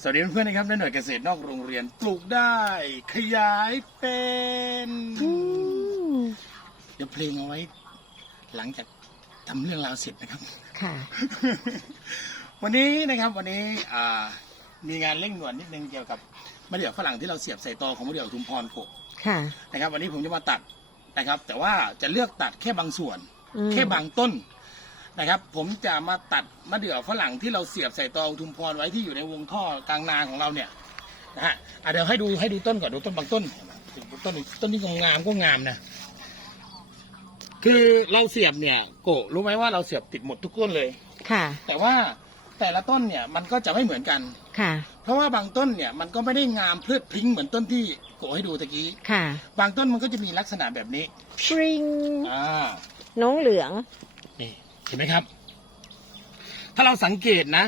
สวัสดีเพื่อนๆนะครับในหน่วยเกษตรนอกโรงเรียนปลูกได้ ขยายเป็นอืมเดี๋ยวเพลงเอาไว้ หลังจากทำเรื่องราวเสร็จนะครับ ค่ะ วันนี้นะครับวันนี้อ่ามีงานเร่งด่วนนิดนึงเกี่ยวกับมะเดื่อฝรั่งที่เราเสียบใส่ตอของมะเดื่อทุมพรโกะค่ะนะครับ วันนี้ผมจะมาตัดนะครับ แต่ว่าจะเลือกตัดแค่บางส่วนอืมแค่บางต้น นะครับ ผมจะมาตัดมะเดื่อฝรั่งที่เราเสียบใส่ตอทุมพรไว้ที่อยู่ในวงท่อกลางนาของเราเนี่ยนะฮะอะเดี๋ยวให้ดูให้ดูต้นก่อนดูต้นบางต้น ต้นนี้ต้นนี้ก็งามก็งามนะคือเราเสียบเนี่ยโกะรู้ไหมว่าเราเสียบติดหมดทุกต้นเลย ค่ะ แต่ว่าแต่ละต้นเนี่ยมันก็จะไม่เหมือนกัน ค่ะ เพราะว่าบางต้นเนี่ยมันก็ไม่ได้งามเพลิดพริ้งเหมือนต้นที่โกะให้ดูตะกี้ ค่ะ บางต้นมันก็จะมีลักษณะแบบนี้ ปริง อ่า น้องเหลืองนี่ เห็นไหมครับ ถ้าเราสังเกตนะ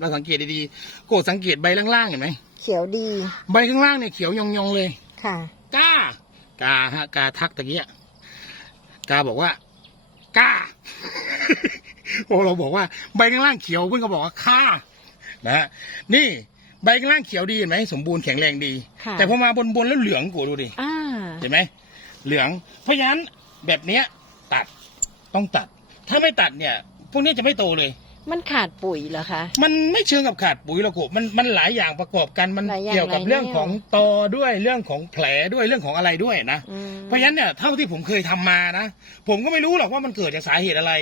เราสังเกตดีๆโกรธสังเกตใบล่างๆเห็นไหมเขียวดี ใบข้างล่างเนี่ยเขียวยองๆเลย ค่ะ กล้ากาฮะกาทักตะกี้อะกาบอกว่ากล้าโอ้เราบอกว่าใบข้างล่างเขียวเพื่อนก็บอกว่าค่านะฮะนี่ใบข้างล่างเขียวดีเห็นไหมสมบูรณ์แข็งแรงดี ค่ะ แต่พอมาบนๆแล้วเหลืองกูดูดิอ่า เห็นไหมเหลือง เพราะฉะนั้นแบบเนี้ย ตัดต้องตัด ถ้าไม่ตัดเนี่ย พวกนี้จะไม่โตเลย มันขาดปุ๋ยเหรอคะ มันไม่เชิงกับขาดปุ๋ยหรอกโกมันมันหลายอย่างประกอบกันมันหลายอย่างเกี่ยวกับหลายเรื่องแนวของตอด้วยเรื่องของแผลด้วยเรื่องของอะไรด้วยนะ อืมเพราะฉะนั้นเนี่ยเท่าที่ผมเคยทำมานะ ผมก็ไม่รู้หรอกว่ามันเกิดจากสาเหตุอะไร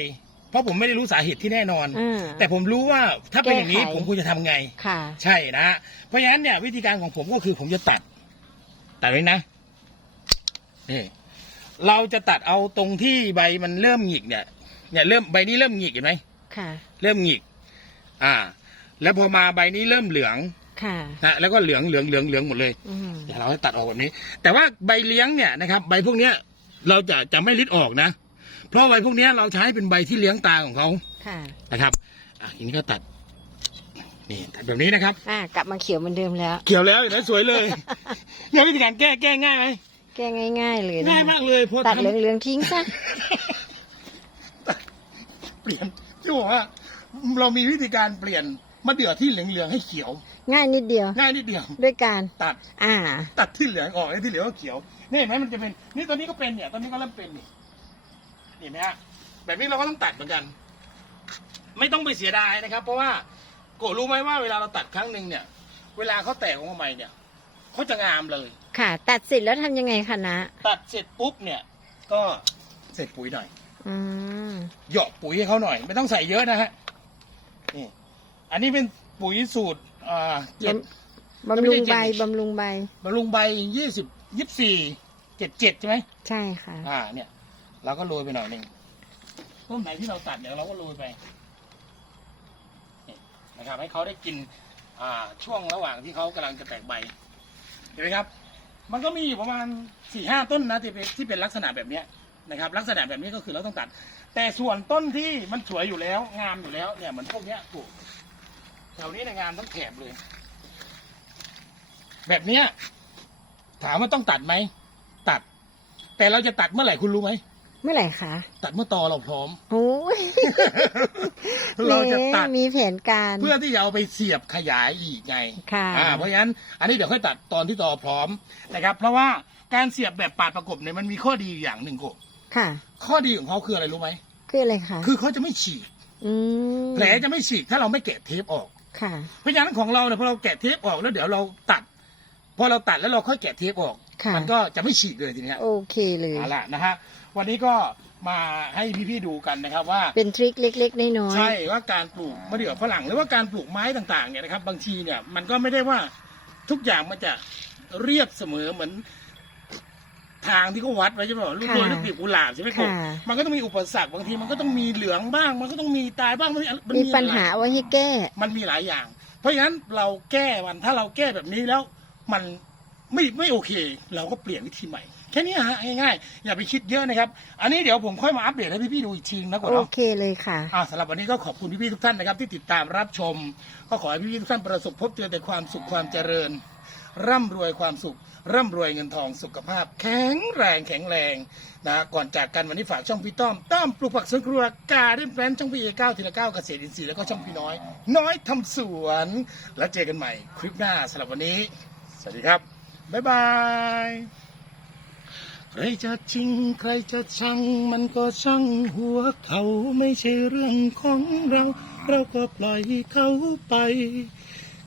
เพราะผมไม่ได้รู้สาเหตุที่แน่นอนอืมแต่ผมรู้ว่าถ้าเป็นอย่างนี้แก้ไข ผมควรจะทำไง ค่ะ ใช่นะเพราะฉะนั้นเนี่ยวิธีการของผมก็คือผมจะตัด ตัดไว้นะนี่เราจะตัดเอาตรงที่ใบมันเริ่มหงิกเนี่ย เนี่ยเริ่มใบนี้เริ่มหงิกเห็นไหมค่ะ เริ่มหงิก อ่า แล้วพอมาใบนี้เริ่มเหลืองค่ะนะแล้วก็เหลืองเหลืองเหลืองเหลืองหมดเลยอืมเดี๋ยวเราให้ตัดออกแบบนี้ แต่ว่าใบเลี้ยงเนี่ยนะครับ ใบพวกเนี้ย เราจะจะไม่ริดออกนะ เพราะใบพวกเนี้ยเราใช้เป็นใบที่เลี้ยงตาของเขาค่ะ นะครับ อะทีนี้ก็ตัด นี่ตัดแบบนี้นะครับ อ่ากลับมาเขียวเหมือนเดิมแล้วเขียวแล้วเห็นไหมสวยเลยยังวิธีการแก้แก้ง่ายไหมแก้ง่าย ๆ เลยนะง่ายมากเลยเพราะตัดทำ เหลืองๆทิ้งซะเปลี่ยนที่บอกว่าเรามีวิธีการเปลี่ยนมะเดื่อที่เหลืองๆให้เขียว ง่ายนิดเดียว ง่ายนิดเดียว ด้วยการตัด อ่า ตัดที่เหลืองออกไอ้ที่เหลือก็เขียวนี่เห็นไหมมันจะเป็นนี่ตัวนี้ก็เป็นเนี่ยตัวนี้ก็เริ่มเป็นนี่เห็นไหมฮะแบบนี้เราก็ต้องตัดเหมือนกัน ไม่ต้องไปเสียดายนะครับ เพราะว่าโกะรู้ไหมว่าเวลาเราตัดครั้งหนึ่งเนี่ย เวลาเขาแตกออกมาใหม่เนี่ยเขาจะงามเลย ค่ะ ตัดเสร็จแล้วทำยังไงคะนะ ตัดเสร็จปุ๊บเนี่ย ก็ใส่ปุ๋ยหน่อย อืมเหยาะปุ๋ยให้เขาหน่อย ไม่ต้องใส่เยอะนะฮะนี่อันนี้เป็นปุ๋ยสูตรอ่าเจ็ด บำรุงไม่ใบได้เจ็ดบำรุงใบบำรุงใบยี่สิบยี่สี่เจ็ดเจ็ดใช่ไหมใช่ค่ะ อ่า เนี่ย เราก็โรยไปหน่อยหนึ่งต้นไหนที่เราตัดเนี่ยเราก็โรยไปนี่นะครับ ให้เขาได้กิน อ่า ช่วงระหว่างที่เขากำลังจะแตกใบ เห็นไหมครับ มันก็มีอยู่ประมาณสี่ห้าต้นนะที่เป็นที่เป็นลักษณะแบบเนี้ย นะครับลักษณะแบบนี้ก็คือเราต้องตัด แต่ส่วนต้นที่มันสวยอยู่แล้วงามอยู่แล้วเนี่ยเหมือนพวกเนี้ยปลูกแถวนี้ในยงามทั้งแถบเลย แบบเนี้ยถามว่าต้องตัดไหมตัด แต่เราจะตัดเมื่อไหร่คุณรู้ไหมเมื่อไหร่คะตัดเมื่อตอเราพร้อม โอ้ยเราจะตัดแหมมีแผนการ เพื่อที่จะเอาไปเสียบขยายอีกไงค่ะอ่าเพราะฉะนั้นอันนี้เดี๋ยวค่อยตัดตอนที่ตอพร้อมนะครับ เพราะว่าการเสียบแบบปาดประกบเนี่ยมันมีข้อดีอยู่อย่างหนึ่งกู ค่ะ ข้อดีของเขาคืออะไรรู้ไหม คืออะไรคะคือเขาจะไม่ฉีกอืมแผลจะไม่ฉีกถ้าเราไม่แกะเทปออก ค่ะ เพราะฉะนั้นของเราเนี่ยพอเราแกะเทปออกแล้วเดี๋ยวเราตัด พอเราตัดแล้วเราค่อยแกะเทปออก ค่ะ มันก็จะไม่ฉีกเลยทีเนี้ยโอเคเลย เอาล่ะนะฮะวันนี้ก็มาให้พี่ๆดูกันนะครับว่า เป็นทริคเล็ก ๆ น้อยๆ ใช่ว่าการปลูกมะเดื่อฝรั่งหรือว่าการปลูกไม้ต่างๆเนี่ยนะครับ บางทีเนี่ยมันก็ไม่ได้ว่าทุกอย่างมันจะเรียบเสมอเหมือน ทางที่เขาวัดไว้ใช่ไหมลูกโดยลูกปีบกุหลาบใช่ไหมครับค่ะมันก็ต้องมีอุปสรรคบางทีมันก็ต้องมีเหลืองบ้าง มันก็ต้องมีตายบ้างมันนมีปัญหาไว้ให้แก้ มันมีหลายอย่าง เพราะฉะนั้นเราแก้มันถ้าเราแก้แบบนี้แล้วมันไม่ไม่โอเค เราก็เปลี่ยนวิธีใหม่แค่นี้ฮะง่ายๆอย่าไปคิดเยอะนะครับ อันนี้เดี๋ยวผมค่อยมาอัปเดตให้พี่ๆดูอีกทีนะก่อนโอเนาะเคเลยค่ะอ่าสำหรับวันนี้ก็ขอบคุณพี่ๆทุกท่านนะครับ ที่ติดตามรับชม ก็ขอให้พี่ๆทุกท่านประสบพบเจอแต่ความสุขความเจริญ ร่ำรวยความสุข ร่ำรวยเงินทองสุขภาพ แข็งแรงแข็งแรงนะก่อนจากกันวันนี้ฝากช่องพี่ต้อมต้อมปลูกผักสวนครัวกาเด่นแฟนช่องพี่เอเก้าทีละเก้าเกษตรอินทรีย์แล้วก็ช่องพี่น้อย น้อยทำสวน แล้วเจอกันใหม่คลิปหน้าสำหรับวันนี้ สวัสดีครับบ๊ายบายใครจะจริงใครจะชัง มันก็ช่างหัวเขาไม่ใช่เรื่องของเรา เราก็ปล่อยเขาไป